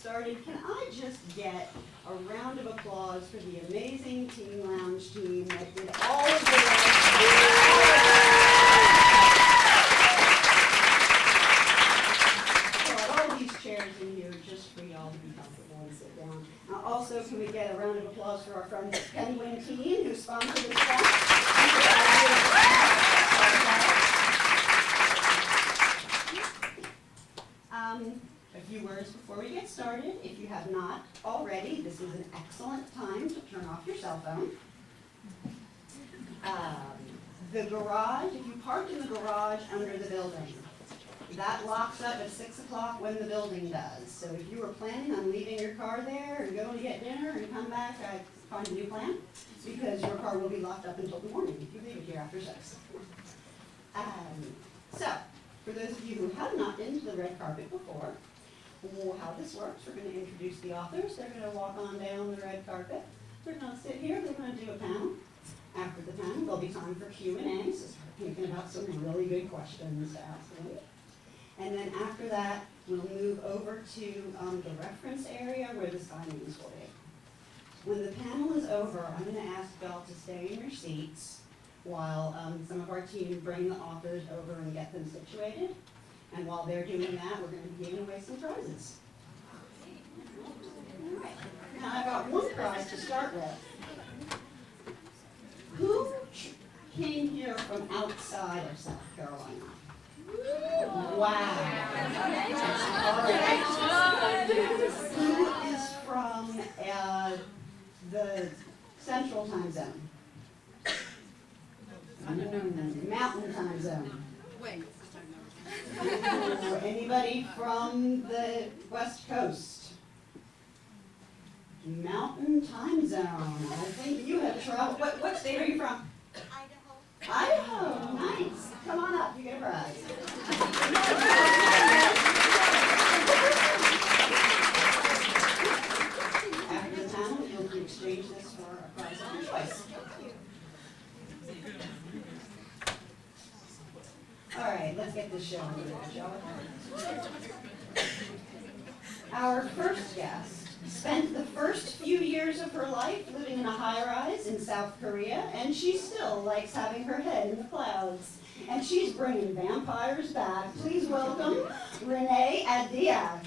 started, can I just get a round of applause for the amazing Teen Lounge team that did all of the work. All these chairs in here just for y'all to be comfortable and sit down. Also, can we get a round of applause for our friends at Penguin Teen who sponsored this event? A few words before we get started. If you have not already, this is an excellent time to turn off your cell phone. The garage, if you park in the garage under the building, that locks up at 6 o'clock when the building does. So if you were planning on leaving your car there and going to get dinner and come back, I'd find a new plan, because your car will be locked up until the morning if you leave it here after 6. So, for those of you who have not been to the red carpet before, how this works, we're going to introduce the authors. They're going to walk on down the red carpet. They're going to sit here. They're going to do a panel. After the panel, there'll be time for Q&A, so start thinking about some really good questions to ask them. And then after that, we'll move over to the reference area where the signings will be. When the panel is over, I'm going to ask y'all to stay in your seats while some of our team bring the authors over and get them situated. And while they're doing that, we're going to be giving away some prizes. All right. Now, I've got one prize to start with. Who came here from outside of South Carolina? Wow. All right. Who is from the Central Time Zone? Mountain Time Zone. Wait. Anybody from the West Coast? Mountain Time Zone. I think you have traveled. What state are you from? Idaho. Nice. Come on up. You get a prize. After the panel, you'll exchange this for a prize of your choice. All right, let's get this show on, shall we? Our first guest spent the first few years of her life living in a high-rise in South Korea, and she still likes having her head in the clouds. And she's bringing vampires back. Please welcome Renée Ahdieh.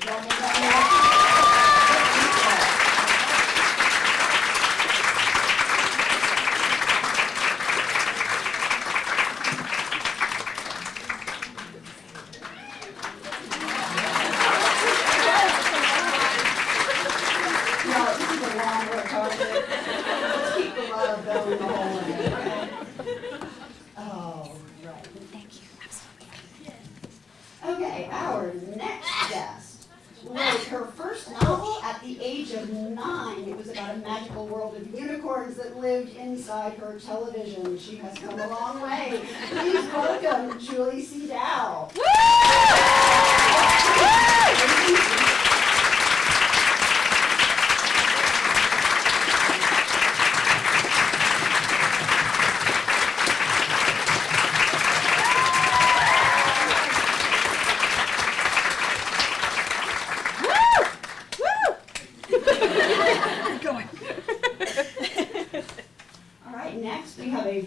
Okay, our next guest wrote her first novel at the age of 9. It was about a magical world of unicorns that lived inside her television. She has come a long way. Please welcome Julie C. Dow.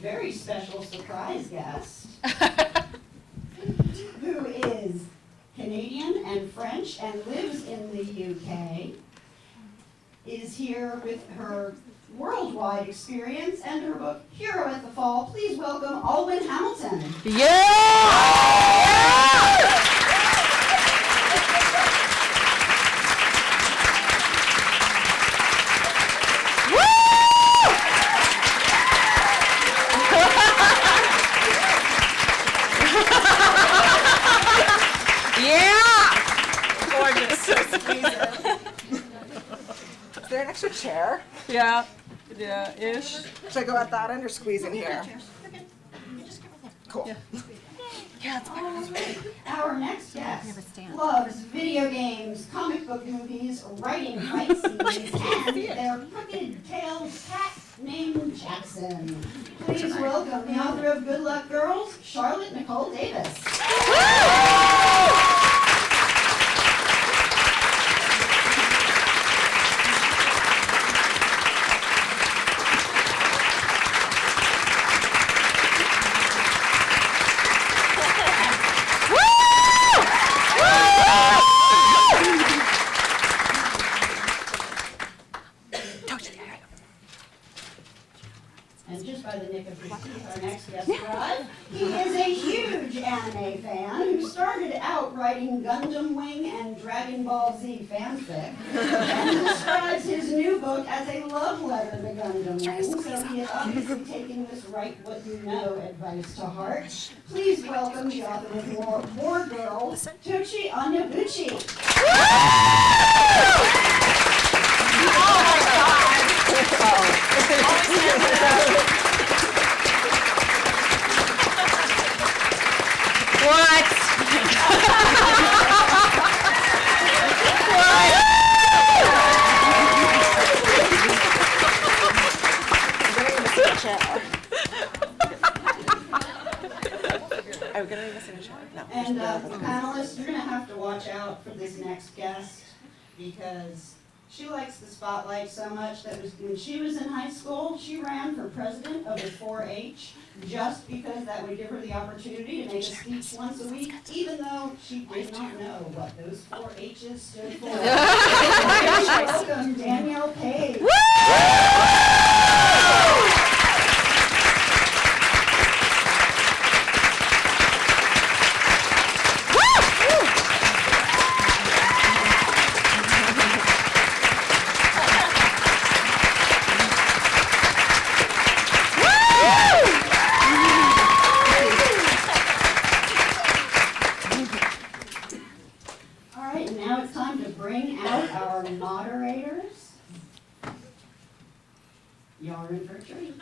Very special surprise guest who is Canadian and French and lives in the UK, is here with her worldwide experience and her book Hero at the Fall. Please welcome Alwyn Hamilton. Is there an extra chair? Yeah, ish. Should I go at that end or squeeze in here? Cool. Yeah, it's fine. Our next guest loves video games, comic book movies, writing fight scenes, and their crooked-tailed cat named Jackson. Please welcome the author of Good Luck Girls, Charlotte Nicole Davis. introduce our next guest arrive. He is a huge anime fan who started out writing Gundam Wing and Dragon Ball Z fanfic and describes his new book as a love letter to Gundam Wing, so he is obviously taking this write what you know advice to heart. Please welcome the author of War Girl, Tochi Onyebuchi. What? Are we gonna miss a chair? No. And panelists, you're gonna have to watch out for this next guest because she likes the spotlight so much that when she was in high school, she ran for president of the 4-H just because that would give her the opportunity to make a speech once a week, even though she did not know what those 4-H's stood for. Welcome, Danielle Paige. Y'all are in for a treat.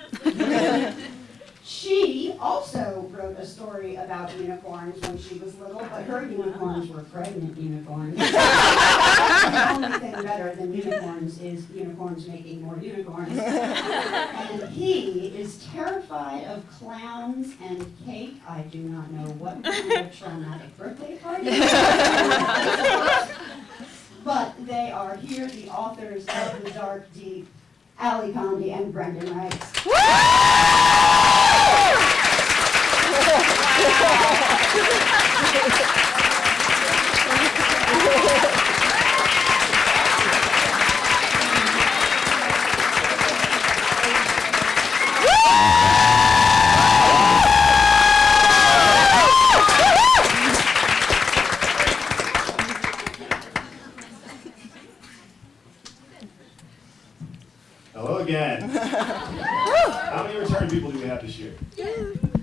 She also wrote a story about unicorns when she was little, but her unicorns were pregnant unicorns. The only thing better than unicorns is unicorns making more unicorns. And he is terrified of clowns and cake. I do not know what kind of traumatic birthday party. But they are here, the authors of The Dark Deep, Ahdieh, Condie, and Brendan Reichs. Hello again. How many return people do we have this year?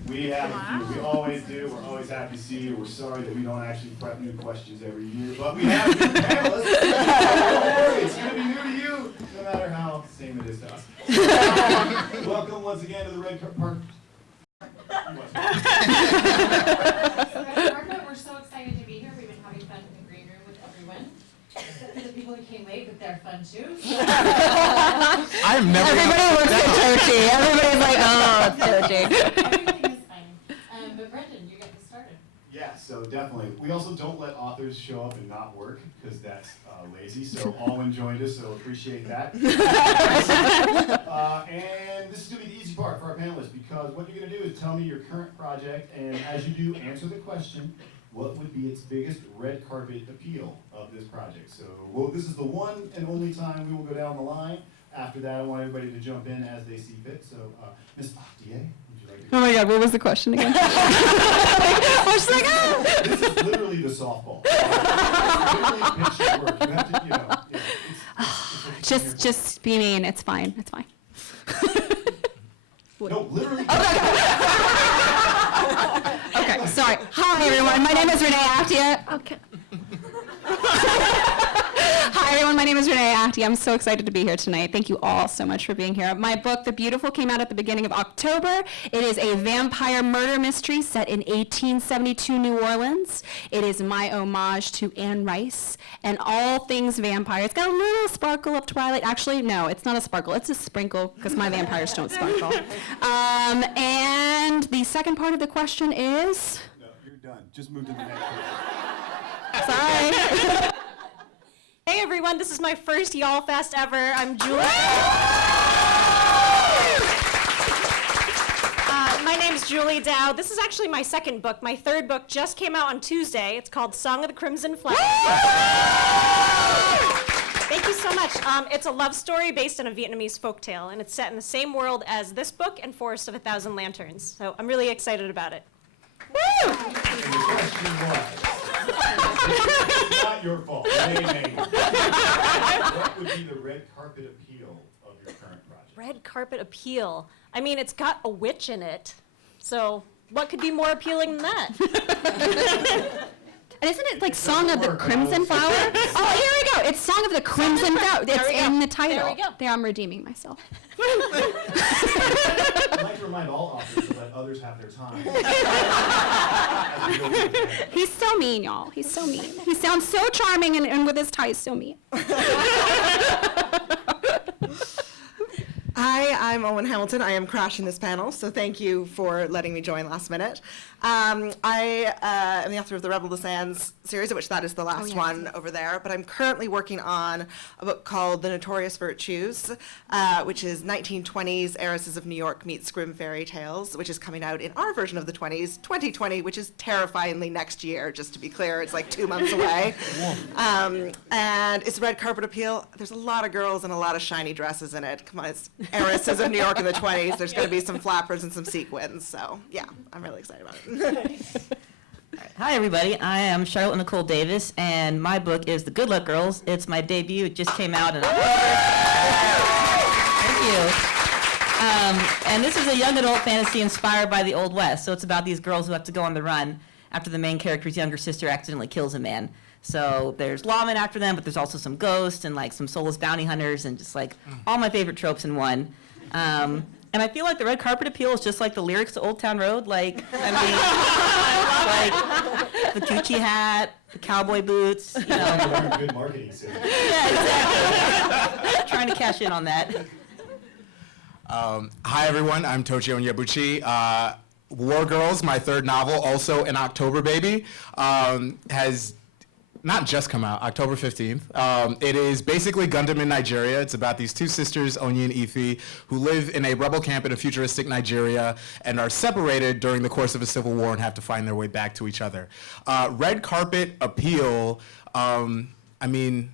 We have a few. We always do. We're always happy to see you. We're sorry that we don't actually prep new questions every year, but we have new panelists. Don't worry, it's going to be new to you, no matter how same it is to us. Welcome once again to the Red Carpet. We're so excited to be here. We've been having fun in the green room with everyone. Except for the people who came late, but they're fun too. Everybody looks at Tochi. Everybody's like, oh, it's Tochi. Everything is fine. But Brendan, you get this started. Yeah, so definitely. We also don't let authors show up and not work, because that's lazy, so Alwyn joined us, so appreciate that. And this is going to be the easy part for our panelists, because what you're going to do is tell me your current project, and as you do, answer the question, what would be its biggest red carpet appeal of this project? So this is the one and only time we will go down the line. After that, I want everybody to jump in as they see fit. So, Ms. Ahdieh, would you like to Oh my God, what was the question again? I was like, ah! This is literally the softball. Literally pitch your work. You have to, it's Just be mean. It's fine. It's fine. no, literally. Okay, sorry. Hi, everyone. My name is Renée Ahdieh. Okay. Hi, everyone. My name is Renée Ahdieh. I'm so excited to be here tonight. Thank you all so much for being here. My book, The Beautiful, came out at the beginning of October. It is a vampire murder mystery set in 1872 New Orleans. It is my homage to Anne Rice and all things vampire. It's got a little sparkle of Twilight. Actually, no, it's not a sparkle. It's a sprinkle, because my vampires don't sparkle. And the second part of the question is... No, you're done. Just move to the next one. Sorry. Hey everyone, this is my first YALLFest ever. I'm Julie. My name's Julie Dow. This is actually my second book. My third book just came out on Tuesday. It's called Song of the Crimson Flag. Thank you so much. gosh. It's a love story based on a Vietnamese folktale, and it's set in the same world as this book and Forest of a Thousand Lanterns. So I'm really excited about it. And the question was, it's not your fault. What would be the red carpet appeal of your current project? Red carpet appeal. I mean, it's got a witch in it. So what could be more appealing than that? And isn't it like Song of the Crimson Flower? Oh, here we go. It's Song of the Crimson Flower. It's in the title. There we go. There, I'm redeeming myself. I'd like to remind all authors to let others have their time. He's so mean, y'all. He's so mean. He sounds so charming, and with his tie, he's so mean. Hi, I'm Owen Hamilton. I am crashing this panel, so thank you for letting me join last minute. I am the author of the Rebel to Sands series, of which that is the last one over there, but I'm currently working on a book called The Notorious Virtues, which is 1920s heiresses of New York meets Grimm fairy tales, which is coming out in our version of the 20s, 2020, which is terrifyingly next year, just to be clear. It's like 2 months away. And it's red carpet appeal. There's a lot of girls and a lot of shiny dresses in it. Come on, it's heiresses of New York in the 20s. There's going to be some flappers and some sequins. So, yeah, I'm really excited about it. Hi, everybody. I am Charlotte Nicole Davis, and my book is The Good Luck Girls. It's my debut. It just came out in October. Thank you. And this is a young adult fantasy inspired by the Old West. So it's about these girls who have to go on the run after the main character's younger sister accidentally kills a man. So there's lawmen after them, but there's also some ghosts and like some soulless bounty hunters and just like all my favorite tropes in one. And I feel like the red carpet appeal is just like the lyrics to Old Town Road. Like, I mean, like the Tochi hat, the cowboy boots, you know. Good marketing, Sid. Yeah, exactly. Trying to cash in on that. Hi, everyone. I'm Tochi Onyebuchi. War Girls, my third novel, also an October baby, has not just come out, October 15th. It is basically Gundam in Nigeria. It's about these two sisters, Onye and Ife, who live in a rebel camp in a futuristic Nigeria and are separated during the course of a civil war and have to find their way back to each other. Red carpet appeal, I mean,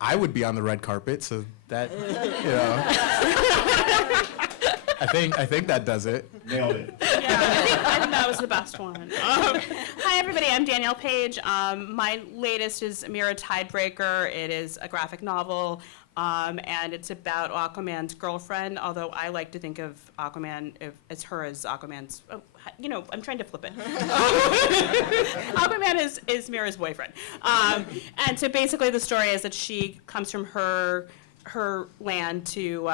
I would be on the red carpet, so that, you know. I think that does it. Nailed it. Yeah, I think that was the best one. Hi, everybody. I'm Danielle Paige. My latest is Mirror Tidebreaker. It is a graphic novel, and it's about Aquaman's girlfriend, although I like to think of Aquaman as her as Aquaman's, you know, I'm trying to flip it. Aquaman is Mirror's boyfriend. And so basically the story is that she comes from her land to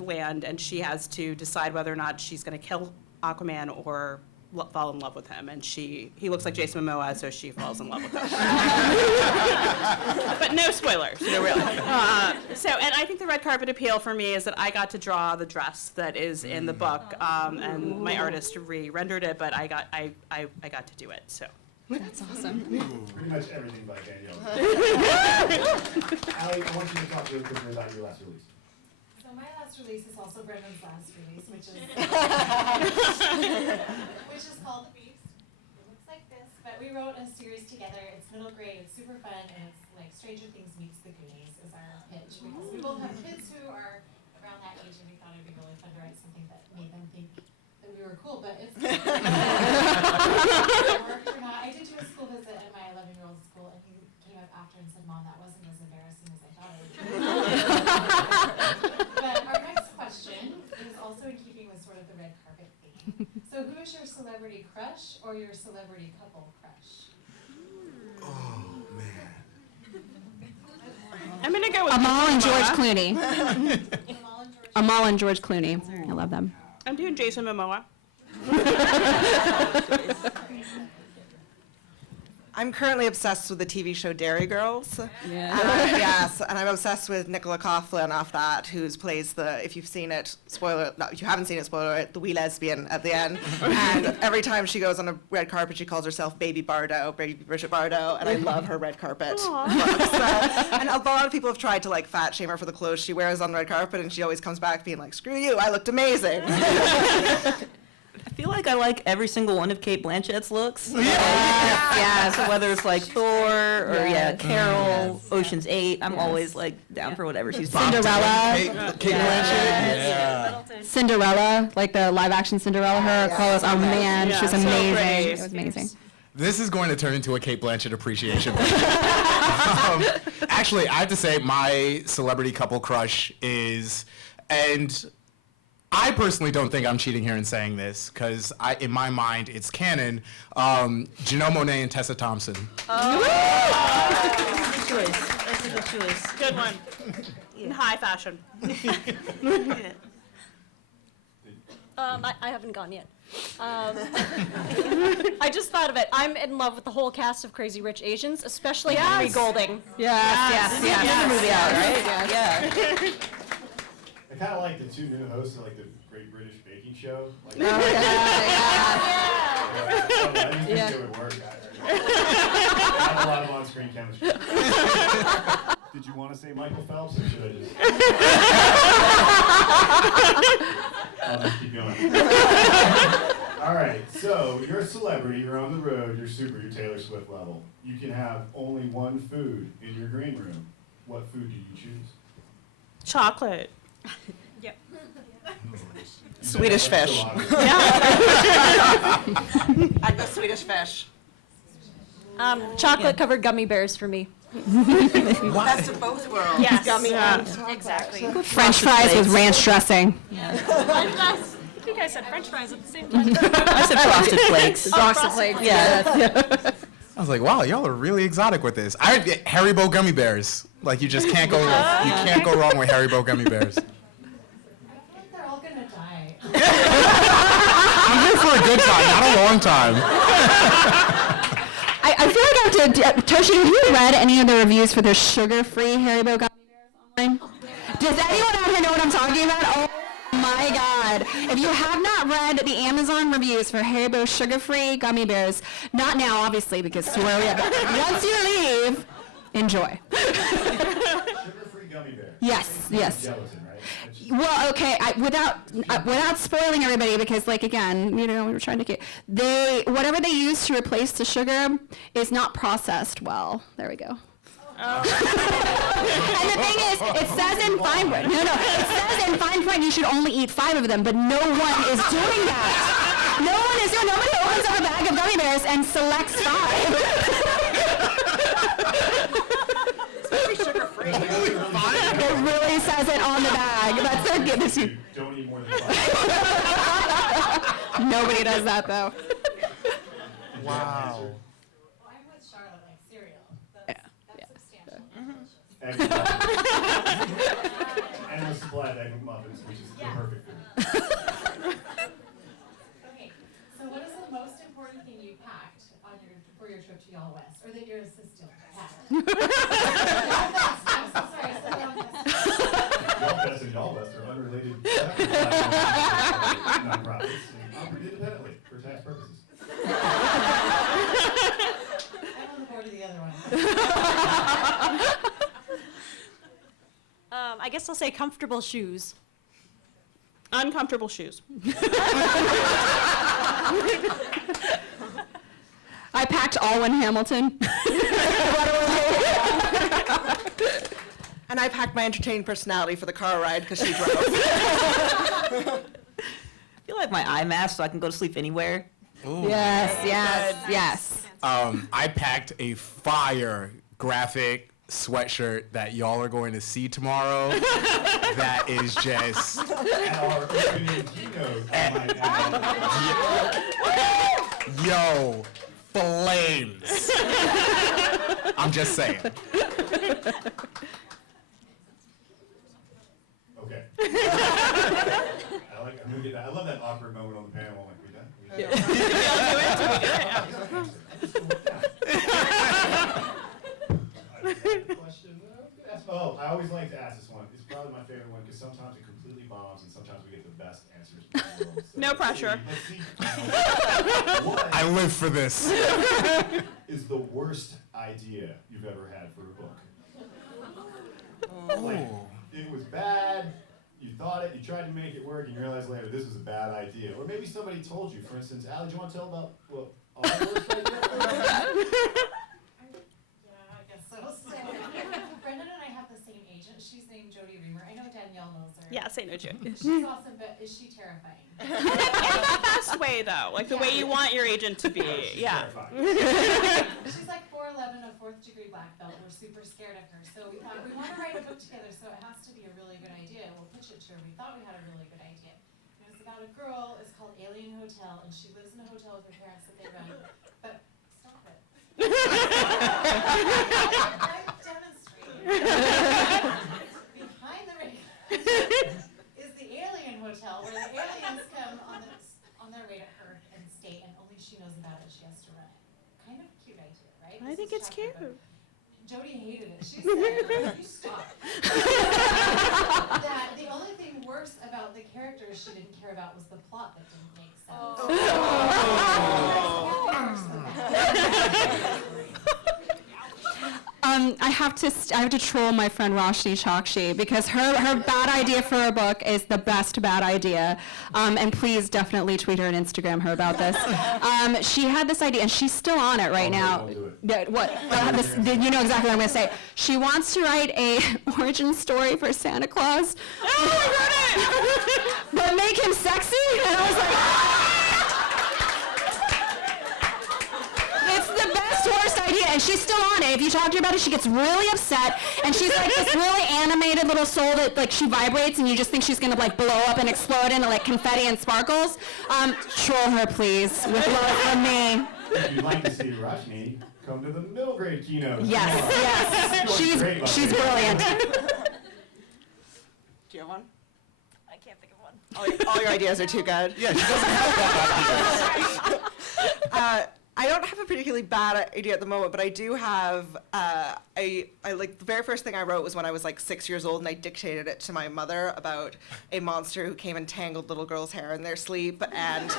land, and she has to decide whether or not she's going to kill Aquaman or fall in love with him. And he looks like Jason Momoa, so she falls in love with him. But no spoilers, no really. And I think the red carpet appeal for me is that I got to draw the dress that is in the book, and my artist re-rendered it, but I got to do it. So. That's awesome. Pretty much everything by Danielle. Allie, I want you to talk really quickly about your last release. So my last release is also Brendan's last release, which is called The Beast. It looks like this, but we wrote a series together. It's middle grade, it's super fun, and it's like Stranger Things meets The Goonies is our pitch, because we both have kids who are around that age, and we thought it'd be really fun to write something that made them think that we were cool, but it's worked or not. I did do a school visit at my 11-year-old's school, and he came up after and said, "Mom, that wasn't as embarrassing as I thought it would be." But our next question is also in keeping with sort of the red carpet theme. So who is your celebrity crush or your celebrity couple crush? Oh, man. I'm going to go with Amal and George Clooney. Amal and George. Amal and George Clooney. I love them. I'm doing Jason Momoa. I'm currently obsessed with the TV show Dairy Girls. Yeah. Yes, and I'm obsessed with Nicola Coughlan off that, who plays the, if you've seen it, spoiler, no, if you haven't seen it, spoiler it, the wee lesbian at the end. And every time she goes on a red carpet, she calls herself Baby Bardo, Baby Bridget Bardo, and I love her red carpet. And a lot of people have tried to like fat shame her for the clothes she wears on the red carpet, and she always comes back being like, screw you, I looked amazing. I feel like I like every single one of Kate Blanchett's looks. Yeah. So whether it's like Thor or Yes. Carol, Ocean's 8, I'm always like down for whatever she's doing. Cinderella. Kate Blanchett. Yeah. Cinderella, like the live action Cinderella, her Carlos. Oh man, Yeah, she was so amazing. pretty. It was amazing. This is going to turn into a Kate Blanchett appreciation. Actually, I have to say my celebrity couple crush is, and I personally don't think I'm cheating here in saying this, because in my mind, it's canon, Janelle Monáe and Tessa Thompson. That's a good choice. That's a good choice. Good one. In high fashion. I haven't gone yet. I just thought of it. I'm in love with the whole cast of Crazy Rich Asians, especially Henry Golding. Yes. Another movie out, right? Yeah. I kind of like the two new hosts of like the Great British Baking Show. Like, Yeah. I just think they would work. I have a lot of on-screen chemistry. Did you want to say Michael Phelps, or should I just? I'll just keep going. All right, so you're a celebrity, you're on the road, you're Taylor Swift level. You can have only one food in your green room. What food do you choose? Chocolate. Yep. Swedish fish. Yeah. I'd go Swedish fish. Chocolate covered gummy bears for me. Best of both worlds. Yes. Gummy and Exactly. French fries with ranch dressing. I think I said French fries at the same time. I said frosted flakes. Frosted flakes. Yeah. I was like, wow, y'all are really exotic with this. I get Haribo gummy bears. Like, you just can't go wrong. You can't go wrong with Haribo gummy bears. I think they're all gonna die. I'm here for a good time, not a long time. I feel like I have to. Tochi, have you read any of the reviews for the sugar-free Haribo gummy bears online? Does anyone out here know what I'm talking about? Oh my God! If you have not read the Amazon reviews for Haribo sugar-free gummy bears, not now, obviously, because it's too early. But once you leave, enjoy. Sugar-free gummy bear. Yes. Gelatin, right? Well, okay. Without spoiling everybody, because like again, we were trying to get whatever they use to replace the sugar is not processed well. There we go. And the thing is, it says in fine print. It says in fine print you should only eat 5 of them, but no one is doing that. Nobody opens up a bag of gummy bears and selects 5. It really says it on the bag. That's their goodness. Don't eat more than 5. Nobody does that though. Wow. Well, I'm with Charlotte, like cereal. That's substantial. And with splat egg muffins, which is the perfect food. Okay, so what is the most important thing you packed for your trip to YALLFest, or that your assistant packed? I'm so sorry, I said YALLFest. YALLFest and YALLFest are unrelated nonprofits and operate independently for tax purposes. I'm on the board of the other one. I guess I'll say comfortable shoes. Uncomfortable shoes. I packed Alwyn Hamilton. And I packed my entertaining personality for the car ride because she drove. I feel like my eye mask so I can go to sleep anywhere. Yes. I packed a fire graphic sweatshirt that y'all are going to see tomorrow. That is just At our opening keynote, oh my God. yo flames. I'm just saying. Okay. I'm gonna get that. I love that awkward moment on the panel. I'm like, we done? Did we all do it? Did we do it? Yeah. Question. Oh, I always like to ask this one. It's probably my favorite one because sometimes it completely bombs and sometimes we get the best answers in the world. So No pressure. Let's see. What I live for this. is the worst idea you've ever had for a book? Like, it was bad. You thought it, you tried to make it work, and you realized later this was a bad idea. Or maybe somebody told you. For instance, Ahdieh, do you want to tell about our worst idea? Yeah, I guess so. So, Brendan and I have the same agent. She's named Jody Reamer. I know Danielle knows her. Yeah, say no joke. She's awesome, but is she terrifying? In the best way, though, like the way you want your agent to be. Yeah. She's like 4'11", a 4th degree black belt. We're super scared of her. So we thought, we want to write a book together, so it has to be a really good idea. We'll pitch it to her. We thought we had a really good idea. It was about a girl, it's called Alien Hotel, and she lives in a hotel with her parents that they run. But stop it. I'm demonstrating. Behind the ring is the Alien Hotel, where the aliens come on their way to Earth and stay, and only she knows about it. She has to run it. Kind of cute idea, right? I think it's cute. Jody hated it. She said, "You stop." That the only thing worse about the characters she didn't care about was the plot that didn't make sense. I have to troll my friend Roshni Chakshi because her bad idea for a book is the best bad idea. And please definitely tweet her and Instagram her about this. She had this idea, and she's still on it right now. Don't do it. Yeah, what? You know exactly what I'm going to say. She wants to write a origin story for Santa Claus. Oh, I heard it! But make him sexy? And I was like, it's the best, worst idea, and she's still on it. If you talk to her about it, she gets really upset, and she's like this really animated little soul that like she vibrates, and you just think she's gonna like blow up and explode into like confetti and sparkles. Troll her, please, with love from me. If you'd like to see Roshni, come to the middle grade keynote. Yes, she's brilliant. Do you have one? I can't think of one. All your ideas are too good. Yeah, she doesn't have that. I don't have a particularly bad idea at the moment, but I do have, I like, the very first thing I wrote was when I was like 6 years old, and I dictated it to my mother about a monster who came and tangled little girls' hair in their sleep, and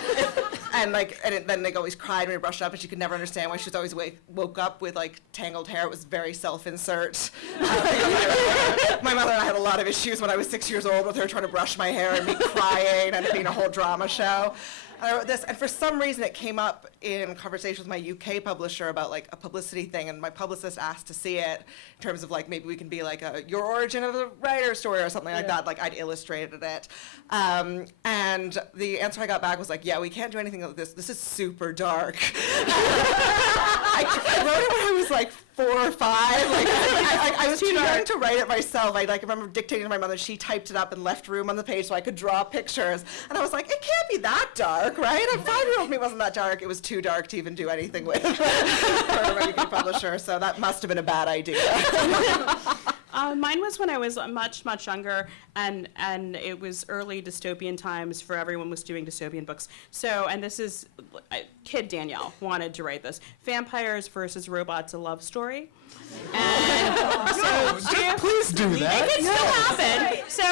then they always cried when we brushed up, and she could never understand why she was always woke up with like tangled hair. It was very self-insert. My mother and I had a lot of issues when I was 6 years old with her trying to brush my hair and me crying and it being a whole drama show. I wrote this, and for some reason it came up in conversation with my UK publisher about like a publicity thing, and my publicist asked to see it in terms of like maybe we can be like your origin of a writer story or something like that. Like I'd illustrated it, and the answer I got back was like, yeah, we can't do anything like this. This is super dark. I wrote it when I was like 4 or 5. Like I was too young to write it myself. I like remember dictating to my mother. She typed it up and left room on the page so I could draw pictures. And I was like, it can't be that dark, right? A 5-year-old me wasn't that dark. It was too dark to even do anything with for a UK publisher. So that must have been a bad idea. Mine was when I was much, much younger, and it was early dystopian times for everyone was doing dystopian books. So, and this is, kid Danielle wanted to write this. Vampires versus Robots, a love story. And Please do that. it can still happen. So,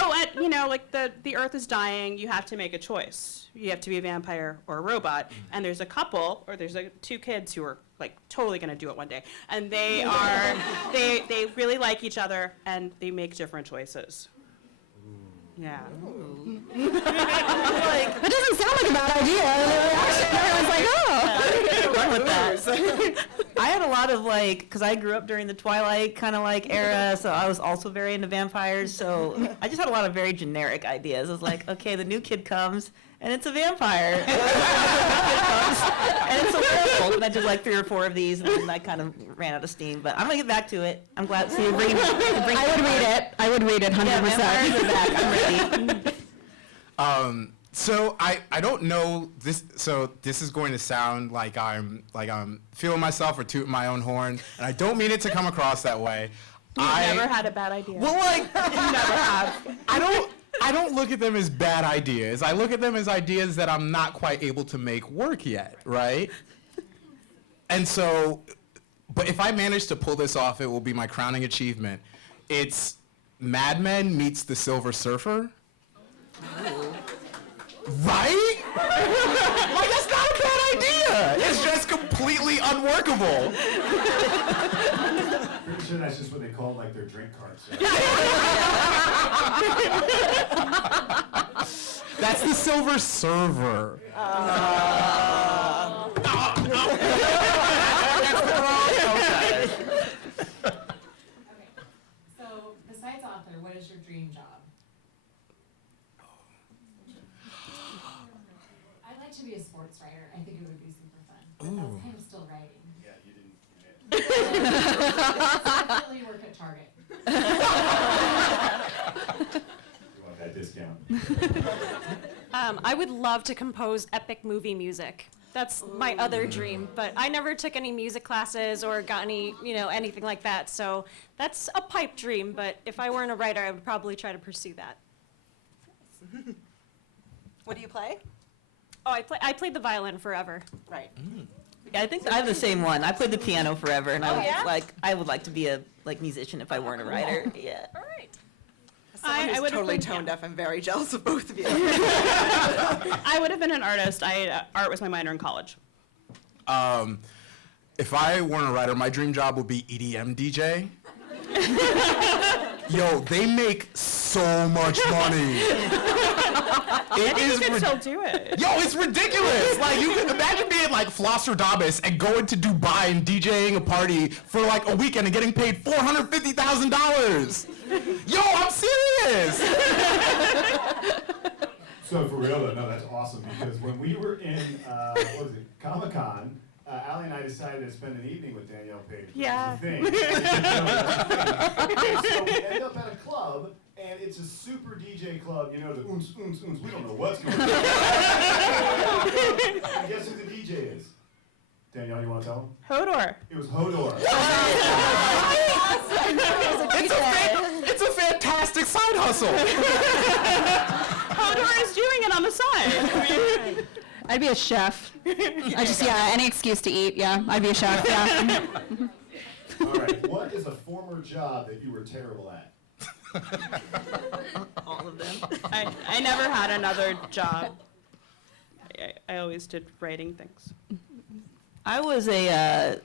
like the Earth is dying, you have to make a choice. You have to be a vampire or a robot, and there's a couple, or there's like 2 kids who are like totally gonna do it one day, and they really like each other, and they make different choices. Yeah. That doesn't sound like a bad idea. Everyone's like, oh. Run with that. I had a lot of like, because I grew up during the Twilight kind of like era, so I was also very into vampires. So I just had a lot of very generic ideas. I was like, okay, the new kid comes and it's a vampire. And it's a werewolf. And I did like 3 or 4 of these, and then I kind of ran out of steam. But I'm gonna get back to it. I'm glad to see you bring. I would read it 100%. Yeah, vampires are back. I'm ready. So I don't know this. So this is going to sound like I'm feeling myself or tooting my own horn, and I don't mean it to come across that way. You've never had a bad idea. Well, like You never have. I don't look at them as bad ideas. I look at them as ideas that I'm not quite able to make work yet, right? And so, but if I manage to pull this off, it will be my crowning achievement. It's Mad Men meets The Silver Surfer. Right? Like, that's not a bad idea. It's just completely unworkable. Pretty sure that's just what they call like their drink cards. That's the Silver Server. So, besides author, what is your dream job? I'd like to be a sports writer. I think it would be super fun. But that's kind of still writing. Yeah, you didn't. Definitely work at Target. You want that discount? I would love to compose epic movie music. That's my other dream, but I never took any music classes or got any, anything like that. So that's a pipe dream, but if I weren't a writer, I would probably try to pursue that. What do you play? Oh, I played the violin forever. Right. Yeah, I think I have the same one. I played the piano forever, and Oh, yeah? I would like to be a musician if I weren't a writer. Yeah. All right. Someone who's would've totally been- tone deaf. I'm very jealous of both of you. I would have been an artist. Art was my minor in college. If I weren't a writer, my dream job would be EDM DJ. Yo, they make so much money. It You is can rid- still do it. Yo, it's ridiculous. Like, you can imagine being like Flosser Davis and going to Dubai and DJing a party for like a weekend and getting paid $450,000. Yo, I'm serious. So for real though, no, that's awesome because when we were in, what was it, Comic-Con, Allie and I decided to spend an evening with Danielle Paige. Which Yeah. is the thing. So we end up at a club, and it's a super DJ club, the oons, oons, oons. We don't know what's going on. And guess who the DJ is? Danielle, you want to tell him? Hodor. It was Hodor. It's a fantastic side hustle. Hodor is doing it on the side. I'd be a chef. Any excuse to eat, yeah. I'd be a chef, yeah. All right, what is a former job that you were terrible at? All of them. I never had another job. I always did writing things. I was the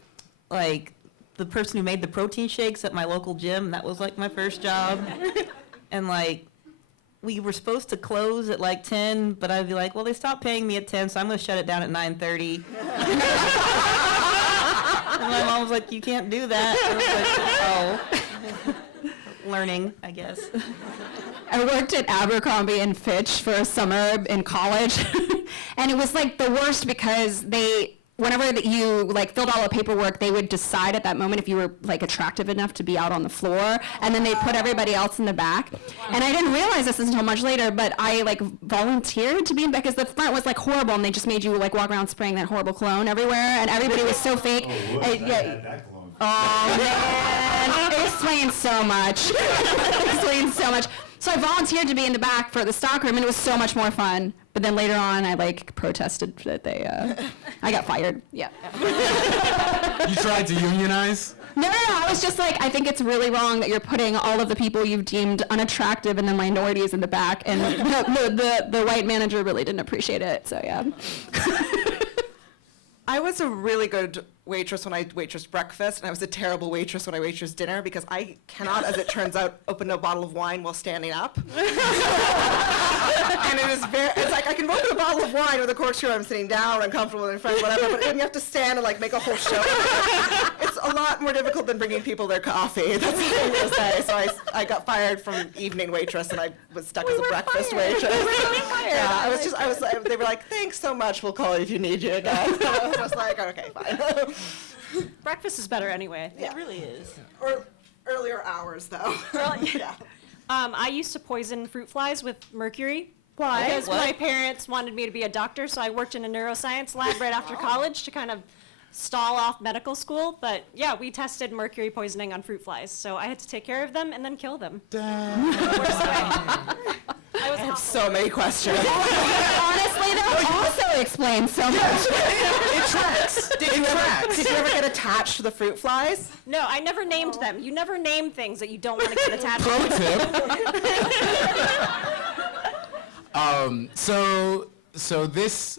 person who made the protein shakes at my local gym. That was my first job. And we were supposed to close at 10, but I'd be like, well, they stopped paying me at 10, so I'm going to shut it down at 9:30. And my mom was like, you can't do that. I was like, oh. Learning, I guess. I worked at Abercrombie and Fitch for a summer in college, and it was the worst because whenever you filled all the paperwork, they would decide at that moment if you were attractive enough to be out on the floor, and then they put everybody else in the back. And I didn't realize this until much later, but I volunteered to be in back because the front was horrible, and they just made you walk around spraying that horrible cologne everywhere, and everybody was so fake. Oh, look, I had that cologne. Oh man, it explains so much. It explains so much. So I volunteered to be in the back for the stockroom, and it was so much more fun. But then later on, I protested that I got fired. Yeah. You tried to unionize? No. I was just I think it's really wrong that you're putting all of the people you've deemed unattractive and the minorities in the back, and the white manager really didn't appreciate it. So yeah. I was a really good waitress when I waitressed breakfast, and I was a terrible waitress when I waitressed dinner because I cannot, as it turns out, open a bottle of wine while standing up. And it's I can open a bottle of wine with a corkscrew. I'm sitting down, uncomfortable in front, whatever, but when you have to stand and make a whole show, it's a lot more difficult than bringing people their coffee. That's the thing to say. So I got fired from evening waitress, and I was stuck as a breakfast waitress. Yeah, they were like, thanks so much, we'll call you if you need you again. I was just like, okay, fine. Breakfast is better anyway. Yeah. It really is. Or earlier hours, though. Yeah. I used to poison fruit flies with mercury. Why? Because What? my parents wanted me to be a doctor, so I worked in a neuroscience lab right after college to kind of stall off medical school. But yeah, we tested mercury poisoning on fruit flies, so I had to take care of them and then kill them. I have so many questions. Honestly, that also explains so much. It tracks. Did you ever get attached to the fruit flies? No, I never named them. You never name things that you don't want to get attached Pro to. tip. So this,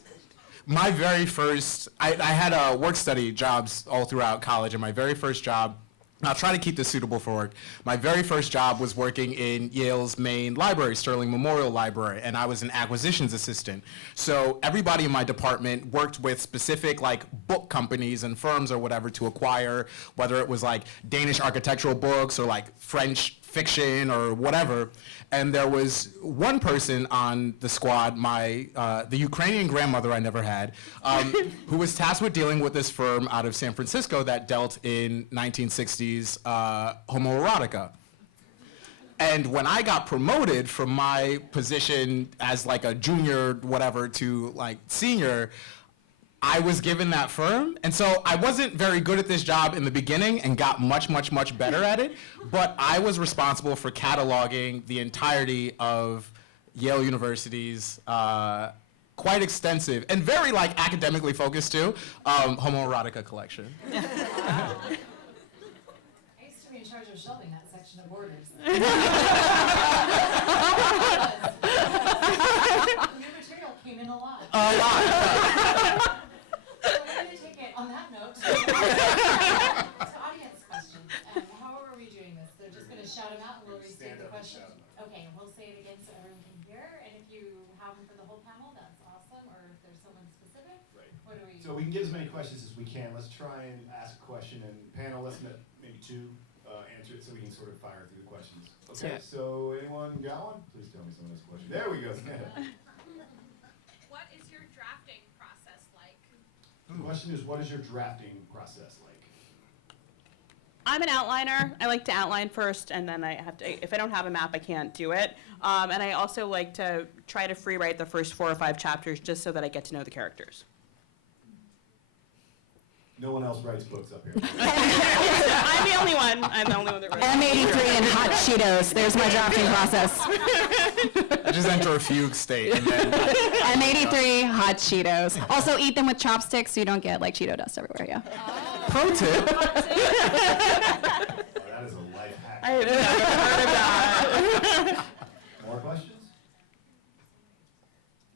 my very first, I had work study jobs all throughout college, and my very first job I'll try to keep this suitable for work. My very first job was working in Yale's main library, Sterling Memorial Library, and I was an acquisitions assistant. So everybody in my department worked with specific like book companies and firms or whatever to acquire, whether it was like Danish architectural books or like French fiction or whatever. And there was one person on the squad, the Ukrainian grandmother I never had, who was tasked with dealing with this firm out of San Francisco that dealt in 1960s homoerotica. And when I got promoted from my position as like a junior whatever to like senior, I was given that firm, and so I wasn't very good at this job in the beginning and got much, much, much better at it, but I was responsible for cataloging the entirety of Yale University's quite extensive and very like academically focused too, homoerotica collection. I used to be in charge of shelving that section of Borders. New material came in a lot. A lot. So we're going to take it on that note. So audience questions. How are we doing this? They're just going to shout them out and we'll restate the question. Okay, we'll say it again so everyone can hear. And if you have them for the whole panel, that's awesome. Or if there's someone specific, Right. what do we? So we can get as many questions as we can. Let's try and ask a question, and panel, let's maybe two answer it so we can sort of fire through the questions. Okay, so anyone got one? Please tell me some of those questions. There we go. What is your drafting process like? The question is, what is your drafting process like? I'm an outliner. I like to outline first, and then I have to, if I don't have a map, I can't do it. And I also like to try to free write the first 4 or 5 chapters just so that I get to know the characters. No one else writes books up here. I'm the only one. I'm the only one that writes. M83 and hot Cheetos. There's my drafting process. I just enter a fugue state and then M83, hot Cheetos. Also eat them with chopsticks so you don't get like Cheeto dust everywhere, yeah. pro tip. That is a life hack. I have never heard of that. More questions?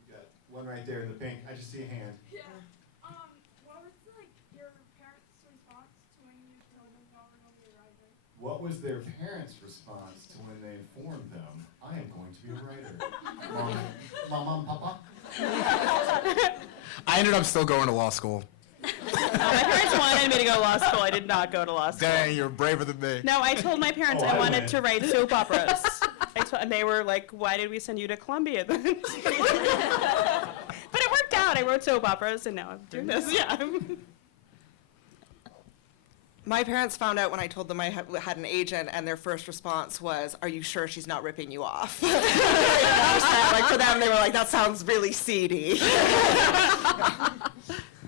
You got one right there in the pink. I just see a hand. Yeah. What was like your parents' response to when you told them y'all were going to be a writer? What was their parents' response to when they informed them, I am going to be a writer? Mom, Papa? I ended up still going to law school. My parents wanted me to go to law school. I did not go to law school. Dang, you're braver than me. No, I told my parents Oh, I I wanted went. to write soap operas. And they were like, why did we send you to Columbia then? But it worked out. I wrote soap operas, and now I'm doing this. Yeah. My parents found out when I told them I had an agent, and their first response was, "Are you sure she's not ripping you off?" Like for them, they were like, "That sounds really seedy." If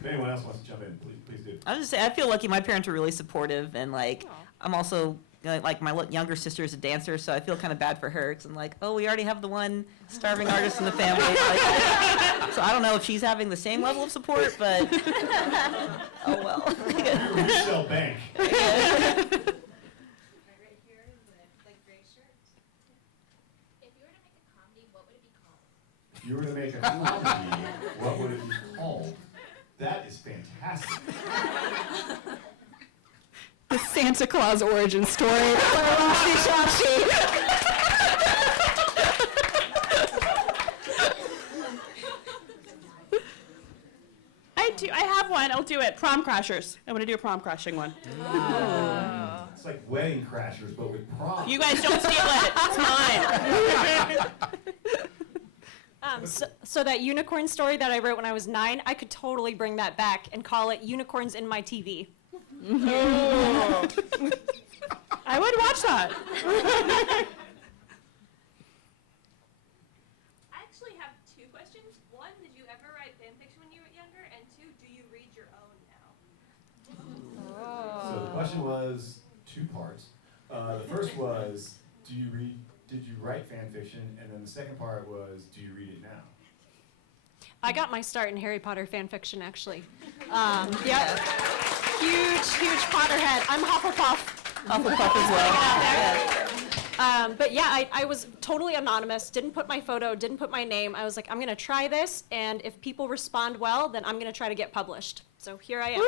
anyone else wants to jump in, please do. I was just saying, I feel lucky. My parents are really supportive, and like, I'm also like my younger sister is a dancer, so I feel kind of bad for her because I'm like, oh, we already have the one starving artist in the family. Like, so I don't know if she's having the same level of support, but oh well. You sell bank. Right here is a like gray shirt. If you were to make a comedy, what would it be called? If you were to make a comedy, what would it be called? That is fantastic. The Santa Claus origin story. I have one. I'll do it. Prom Crashers. I want to do a prom crashing one. It's like Wedding Crashers, but with prom. You guys don't steal it. It's mine. So that unicorn story that I wrote when I was 9, I could totally bring that back and call it Unicorns in My TV. Oh. I would watch that. I actually have 2 questions. One, did you ever write fan fiction when you were younger? And 2, do you read your own now? So the question was 2 parts. The first was, did you write fan fiction? And then the second part was, do you read it now? I got my start in Harry Potter fan fiction, actually. Yep. Huge Potterhead. I'm Hufflepuff. Hufflepuff as well. But yeah, I was totally anonymous, didn't put my photo, didn't put my name. I was like, I'm gonna try this, and if people respond well, then I'm gonna try to get published. So here I am.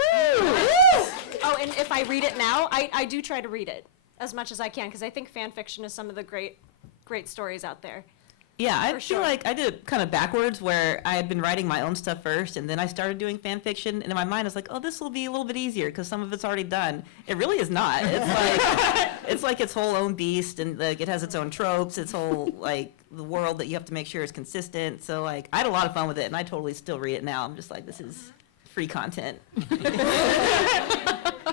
Oh, and if I read it now, I do try to read it as much as I can, because I think fan fiction is some of the great stories out there. Yeah, I For feel sure. like I did it kind of backwards, where I had been writing my own stuff first, and then I started doing fan fiction, and in my mind I was like, oh, this will be a little bit easier because some of it's already done. It really is not. It's like its whole own beast, and like it has its own tropes, its whole like the world that you have to make sure is consistent. So like I had a lot of fun with it, and I totally still read it now. I'm just like, this is free content.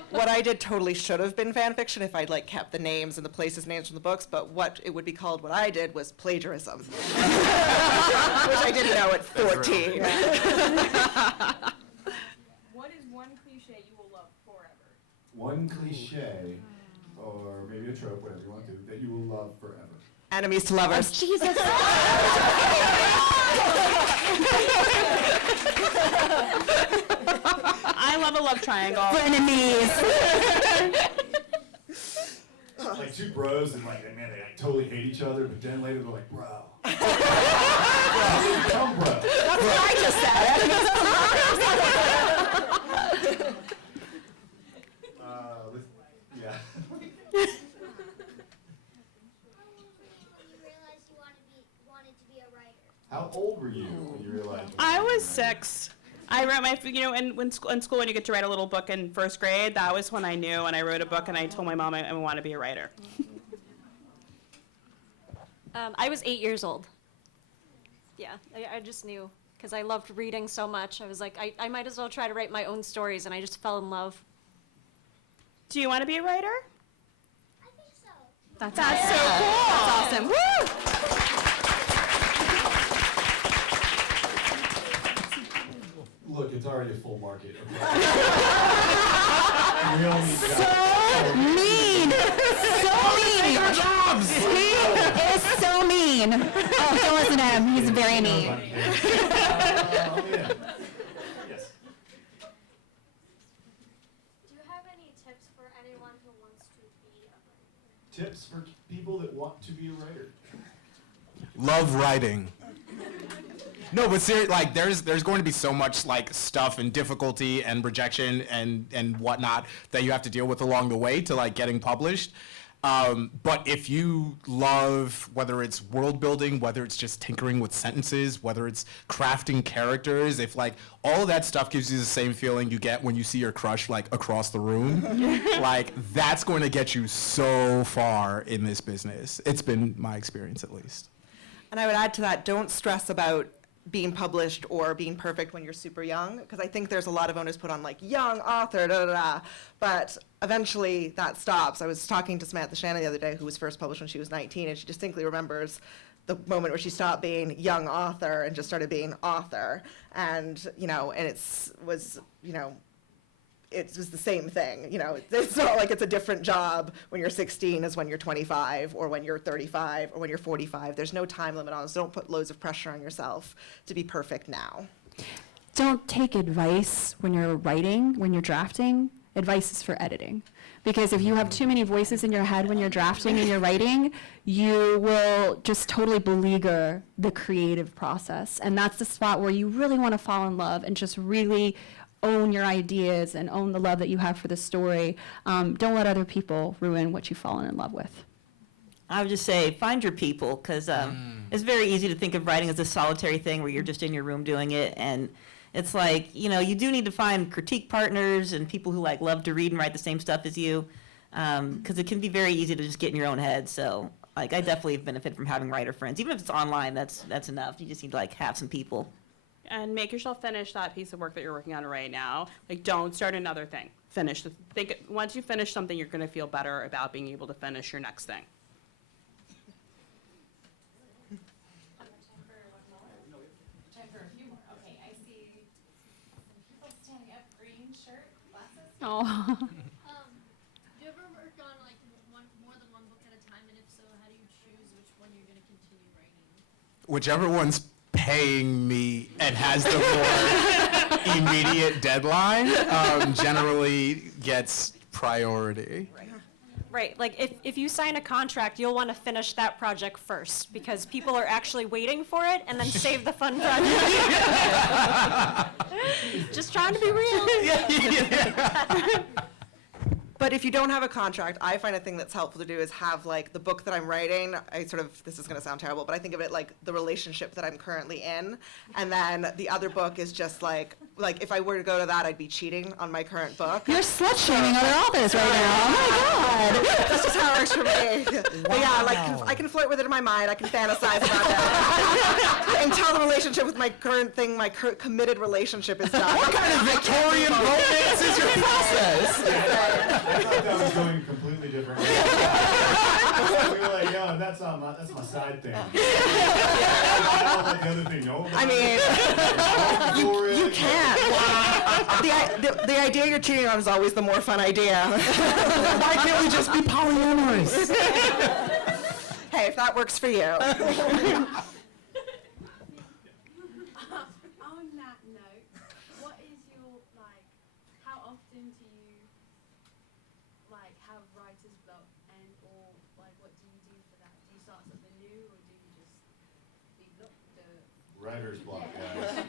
What I did totally should have been fan fiction if I'd like kept the names and the places names from the books, but what it would be called, what I did was plagiarism, which I didn't know at 14. What is one cliche you will love forever? One cliche, or maybe a trope, whatever you want to do, that you will love forever. Enemies to lovers. Jesus. I love a love triangle. Frenemies. Like two bros, and like, man, they like totally hate each other, but then later they're like, bro. Bro, they become bro. That's what I just said. Yeah. How old were you when you realized? I was 6. I wrote my, in school when you get to write a little book in first grade, that was when I knew, and I wrote a book and I told my mom I want to be a writer. I was 8 years old. Yeah, I just knew, because I loved reading so much. I was like, I might as well try to write my own stories, and I just fell in love. Do you want to be a writer? I think so. That's so awesome. cool. That's awesome. Woo! Look, it's already a full market. Okay? We only need So mean. So mean. Jobs. He is so mean. Oh, don't listen to him. He's very mean. yeah. Yes. Do you have any tips for anyone who wants to be a writer? Tips for people that want to be a writer. Love writing. No, but seriously, like there's going to be so much like stuff and difficulty and rejection and whatnot that you have to deal with along the way to like getting published. But if you love, whether it's world building, whether it's just tinkering with sentences, whether it's crafting characters, if like all of that stuff gives you the same feeling you get when you see your crush like across the room, like that's going to get you so far in this business. It's been my experience at least. And I would add to that, don't stress about being published or being perfect when you're super young, because I think there's a lot of onus put on like young author, da da da, but eventually that stops. I was talking to Samantha Shannon the other day, who was first published when she was 19, and she distinctly remembers the moment where she stopped being young author and just started being author, and it was the same thing. It's not like it's a different job when you're 16 as when you're 25 or when you're 35 or when you're 45. There's no time limit on it, so don't put loads of pressure on yourself to be perfect now. Don't take advice when you're writing, when you're drafting. Advice is for editing. Because if you have too many voices in your head when you're drafting and you're writing, you will just totally beleaguer the creative process. And that's the spot where you really want to fall in love and just really own your ideas and own the love that you have for the story. Don't let other people ruin what you've fallen in love with. I would just say find your people, because it's very easy to think of writing as a solitary thing where you're just in your room doing it, and it's like, you do need to find critique partners and people who like love to read and write the same stuff as you, because it can be very easy to just get in your own head. So like I definitely have benefited from having writer friends. Even if it's online, that's enough. You just need to like have some people. And make yourself finish that piece of work that you're working on right now. Like, don't start another thing. Once you finish something, you're going to feel better about being able to finish your next thing. Time for a few more. Okay, I see some people standing up, green shirt, glasses. Oh. Do you ever work on like more than one book at a time, and if so, how do you choose which one you're going to continue writing? Whichever one's paying me and has the more immediate deadline generally gets priority. Right, like if you sign a contract, you'll want to finish that project first because people are actually waiting for it and then save the fun project. Just trying to be real. But if you don't have a contract, I find a thing that's helpful to do is have like the book that I'm writing. This is going to sound terrible, but I think of it like the relationship that I'm currently in. And then the other book is just like if I were to go to that, I'd be cheating on my current book. You're slut-shaming other authors right now. Oh my God. That's just how it works for me. But yeah, like I can flirt with it in my mind. I can fantasize about it until the relationship with my current thing, my committed relationship is done. What kind of Victorian romance is your process? I thought that was going completely different. We were like, yo, that's my side thing. I don't let the other thing know. I mean, you can't. The idea you're cheating on is always the more fun idea. Why can't we just be polyamorous? Hey, if that works for you. On that note, what is your, like, how often do you, like, have writer's block or, like, what do you do for that? Do you start something new or do you just be blocked? Writer's block, guys.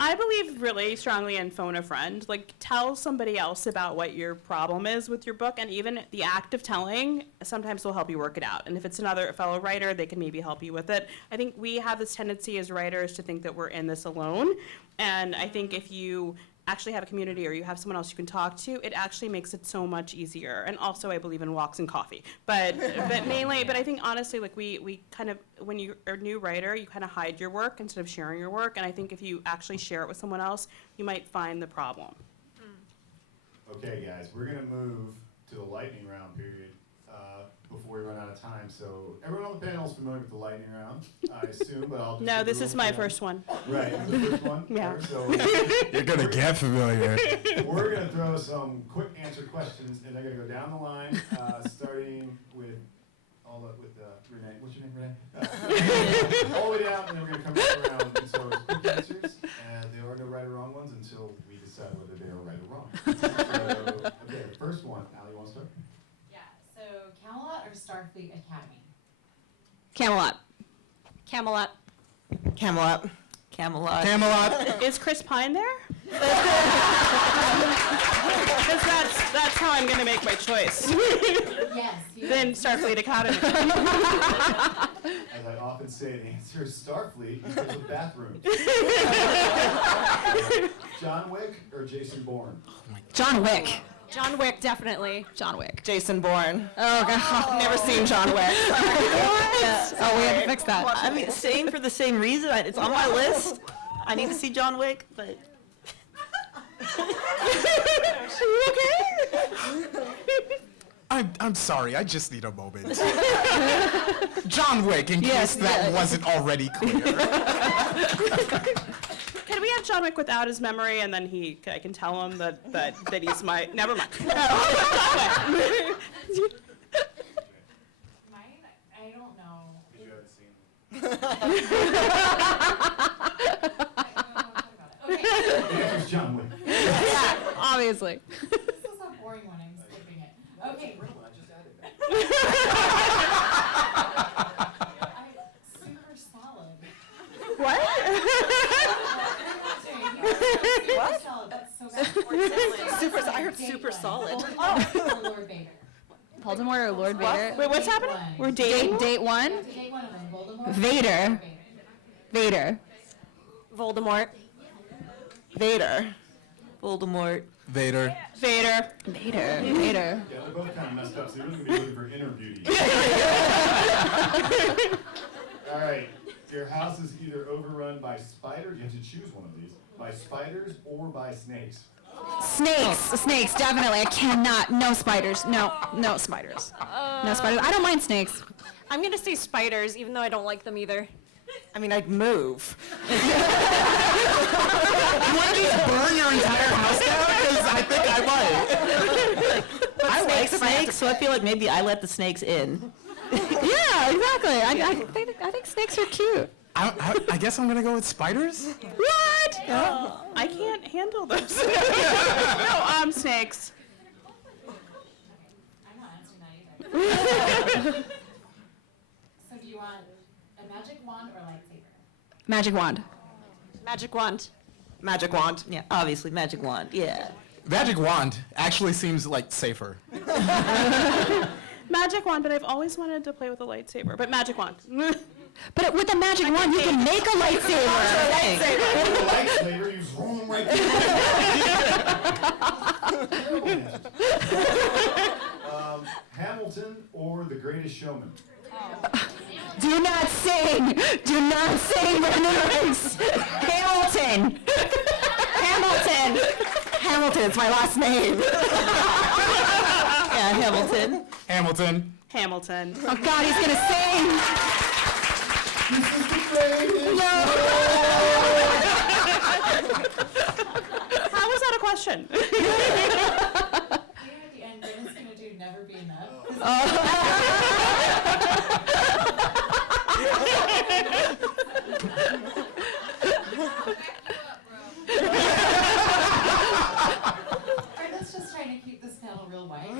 I believe really strongly in phone a friend. Like, tell somebody else about what your problem is with your book, and even the act of telling sometimes will help you work it out. And if it's a fellow writer, they can maybe help you with it. I think we have this tendency as writers to think that we're in this alone, and I think if you actually have a community or you have someone else you can talk to, it actually makes it so much easier. And also I believe in walks and coffee. But mainly, but I think honestly, like we kind of, when you're a new writer, you kind of hide your work instead of sharing your work. And I think if you actually share it with someone else, you might find the problem. Okay, guys, we're gonna move to the lightning round period before we run out of time. So everyone on the panel is familiar with the lightning round, I assume, but I'll just No, give this the is rules my again. first one. Right, this is the first one? Yeah. So You're gonna get familiar. we're gonna throw some quick answer questions, and they're gonna go down the line, starting with Renee. What's your name, Renee? All the way down, and then we're gonna come back around. And so it's quick answers, and there are no right or wrong ones until we decide whether they are right or wrong. So, okay, the first one. Allie, you want to start? Yeah, so Camelot or Starfleet Academy? Camelot. Camelot. Camelot. Camelot. Camelot. Is Chris Pine there? Because that's how I'm going to make my choice. Yes. Then Starfleet Academy. As I often say, the answer is Starfleet because of bathrooms. John Wick or Jason Bourne? John Wick. John Wick, definitely. John Wick. Jason Bourne. Oh, God. Never seen John Wick. Oh, we have to fix that. I mean, same for the same reason. It's on my list. I need to see John Wick, but I'm sorry, I just need a moment. John Wick, in case that wasn't already clear. Can we have John Wick without his memory, and then I can tell him that he's my. Never mind. Mine, I don't know. Because you haven't seen Okay. The answer is John Wick. Yeah, obviously. This is a boring one, I'm skipping it. Okay. Super solid. What? What? Solid, that's so bad. I heard super solid. Lord Vader. Voldemort or Lord Vader? Wait, what's happening? We're dating? Date one? You have to date one of them, Voldemort. Vader. Vader. Voldemort. Vader. Voldemort. Vader. Vader. Vader. Vader. Yeah, they're both kind of messed up, so you're really going to be looking for inner beauty. All right, your house is either overrun by spiders, you have to choose one of these, by spiders or by snakes. Snakes. Snakes, definitely. I cannot. No spiders. No spiders. No spiders. I don't mind snakes. I'm going to say spiders, even though I don't like them either. I mean, I'd move. You want to just burn your entire house down? Because I think I might. I like snakes, so I feel like maybe I let the snakes in. Yeah, exactly. I think snakes are cute. I guess I'm going to go with spiders? What? I can't handle those. No, snakes. I'm not answering that So do you want a magic wand or lightsaber? Magic wand. Magic wand. Magic wand. Yeah, obviously, magic wand. Yeah. Magic wand actually seems like safer. Magic wand, but I've always wanted to play with a lightsaber. But magic wand. But with a magic wand, you can make a lightsaber. With a lightsaber, you throw them right there. Hamilton or The Greatest Showman? Do not sing. Do not sing, Reichs. Hamilton. Hamilton. Hamilton, it's my last name. Yeah, Hamilton. Hamilton. Hamilton. Oh God, he's gonna sing. This is the greatest. No. How was that a question? Here at the end, Brendan's gonna do Never Be Enough. Brendan's just trying to keep this panel real white.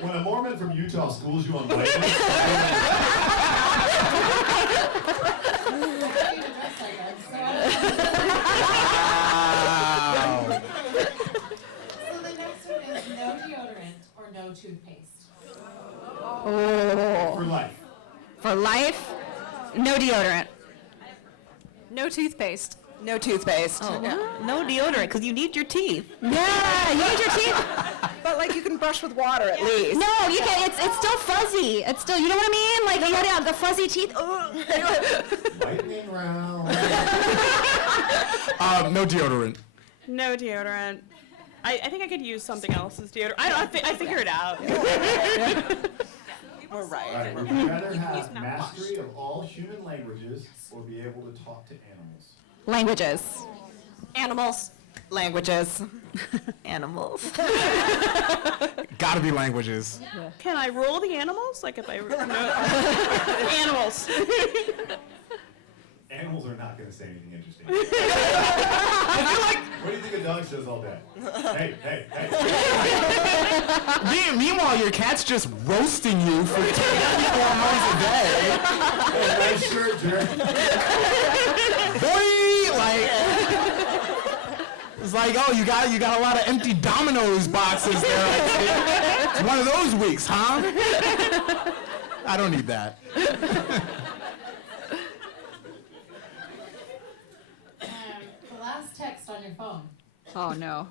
When a Mormon from Utah schools you on whiteness, I need a dress, I guess. So the next one is no deodorant or no toothpaste. for life. For life, no deodorant. No toothpaste. No toothpaste. Oh, no deodorant, because you need your teeth. Yeah, you need your teeth. But like you can brush with water at least. No, you can. It's still fuzzy. It's still. You know what I mean? Like you got the fuzzy teeth. Lightning round. No deodorant. No deodorant. I think I could use something else as deodorant. I figure it out. We're All right. right, would you rather have mastery of all human languages or be able to talk to animals? Languages. Animals. Languages. Animals. Gotta be languages. Can I rule the animals? Like if I animals. Animals are not going to say anything interesting. What do you think a dog says all day? Hey, hey, hey. Meanwhile, your cat's just roasting you for 24 hours a day. Hey, nice shirt, Jerry. Boy, like, it's like, oh, you got a lot of empty Domino's boxes there. It's one of those weeks, huh? I don't need that. The last text on your phone. Oh no.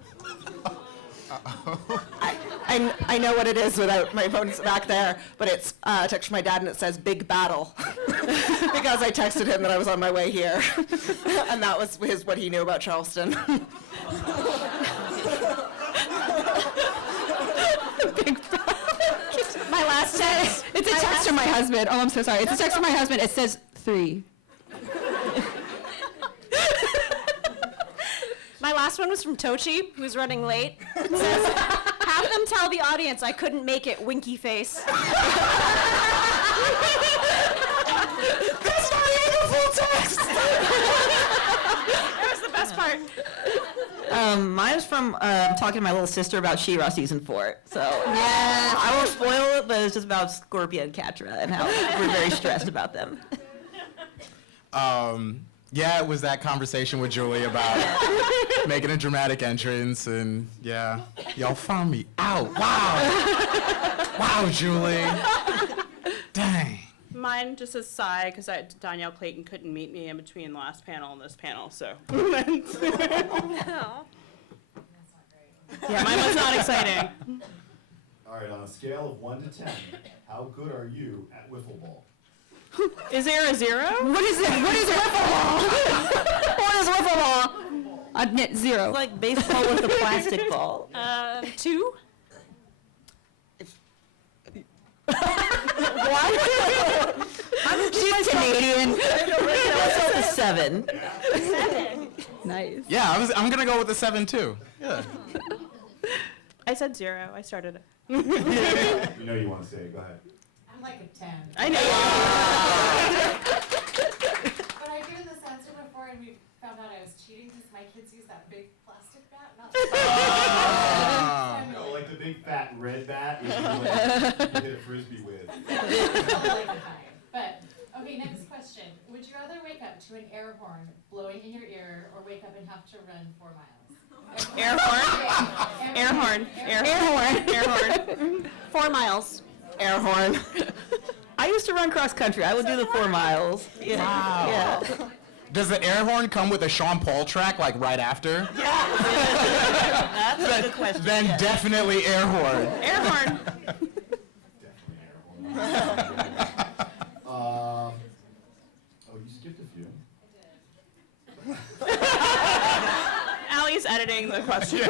I know what it is without my phone's back there, but it's a text from my dad and it says big battle because I texted him that I was on my way here, and that was what he knew about Charleston. My last text. It's a text from my husband. Oh, I'm so sorry. It's a text from my husband. It says 3. My last one was from Tochi, who's running late. It says, have them tell the audience I couldn't make it, winky face. That's not even the full text. That was the best part. Mine was from talking to my little sister about She-Ra season 4. So yeah, I won't spoil it, but it's just about Scorpia and Catra and how we're very stressed about them. Yeah, it was that conversation with Julie about making a dramatic entrance, and yeah, y'all found me out. Wow. Wow, Julie. Dang. Mine just a sigh because Danielle Clayton couldn't meet me in between the last panel and this panel, so. No. Yeah, mine was not exciting. All right, on a scale of 1 to 10, how good are you at wiffle ball? Is there a 0? What is it? What is wiffle ball? What is wiffle ball? Admit 0. It's like baseball with a plastic ball. 2? She's Canadian. It's a 7. Nice. Yeah, I'm gonna go with the 7 too. Yeah. I said 0. I started it. You know you want to say it. Go ahead. I'm like a 10. I know. But I've given this answer before and we found out I was cheating because my kids use that big plastic bat, not No, like the big fat red bat is what you hit a frisbee with. But, okay, next question. Would you rather wake up to an air horn blowing in your ear or wake up and have to run 4 miles? Air horn. Air horn. Air horn. Air horn. 4 miles. Air horn. I used to run cross country. I would do the 4 miles. Yeah. Wow. Yeah. Does the air horn come with a Sean Paul track like right after? That's a good question. Then yeah. definitely air horn. Air horn. Definitely air horn. Oh, you skipped a few. Allie's editing the question.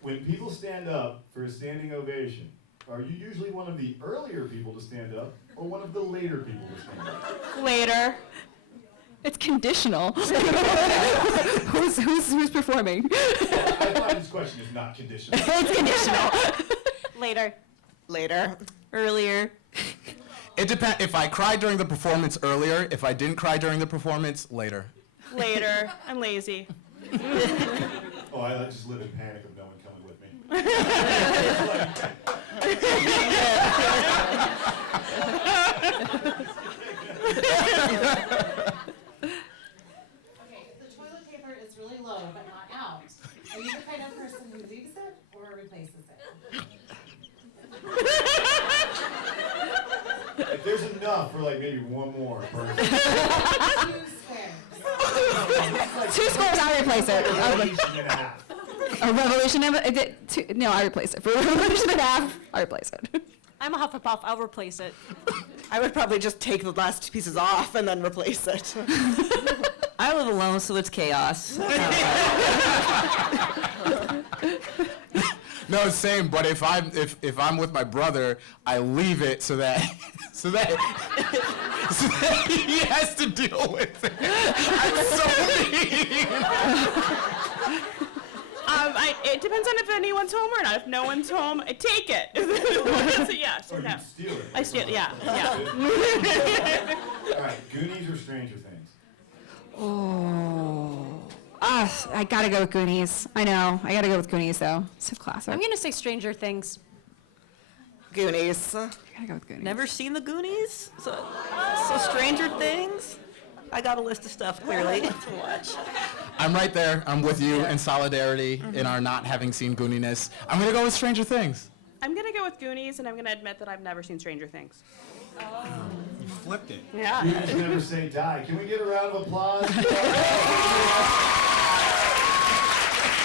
When people stand up for a standing ovation, are you usually one of the earlier people to stand up or one of the later people to stand up? Later. It's conditional. who's performing? I find this question is not conditional. It's conditional. Later. Later. Earlier. It depends. If I cried during the performance earlier, if I didn't cry during the performance, later. Later. I'm lazy. Oh, I just live in panic of no one coming with me. Okay, if the toilet paper is really low but not out, are you the kind of person who leaves it or replaces it? If there's enough for like maybe one more person. 2 squares. 2 squares, I replace it. Revolution and a half. A revolution of it. No, I replace it. For a revolution and a half, I replace it. I'm a Hufflepuff. I'll replace it. I would probably just take the last 2 pieces off and then replace it. I live alone, so it's chaos. No, same. But if I'm with my brother, I leave it so that he has to deal with it. I'm so mean. It depends on if anyone's home or not. If no one's home, I take it. So yes Or or no. you steal it. I steal. Yeah. Yeah. All right, Goonies or Stranger Things? I gotta go with Goonies. I know. I gotta go with Goonies though. It's a classic. I'm gonna say Stranger Things. Goonies. I gotta go with Goonies. Never seen the Goonies? So Stranger Things? I got a list of stuff, clearly, to watch. I'm right there. I'm with you in solidarity in our not having seen Gooniness. I'm gonna go with Stranger Things. I'm gonna go with Goonies, and I'm gonna admit that I've never seen Stranger Things. You flipped it. Yeah. Goonies never say die. Can we get a round of applause?